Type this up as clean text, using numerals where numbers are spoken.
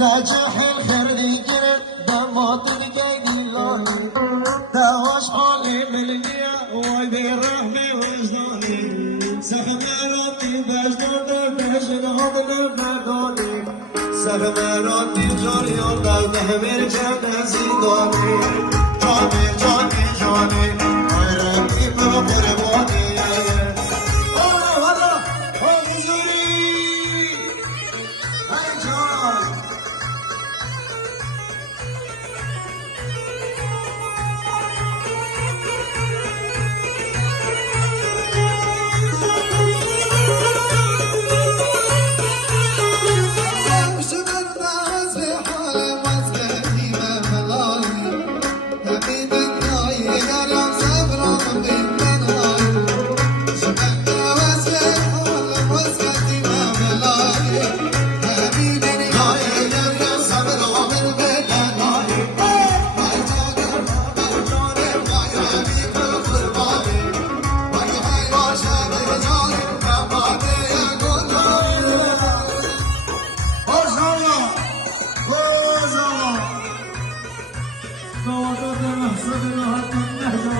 نجح الخير ليجر دموت الجيلاني دواش حالي ملقيا وبيرحم وجداني سخمراتي بجدان بجنهم لبداني سخمراتي جاريان دهمر جنة زنداني جاني جاني جاني غيرتي بقرباني صوتنا صدرها النهج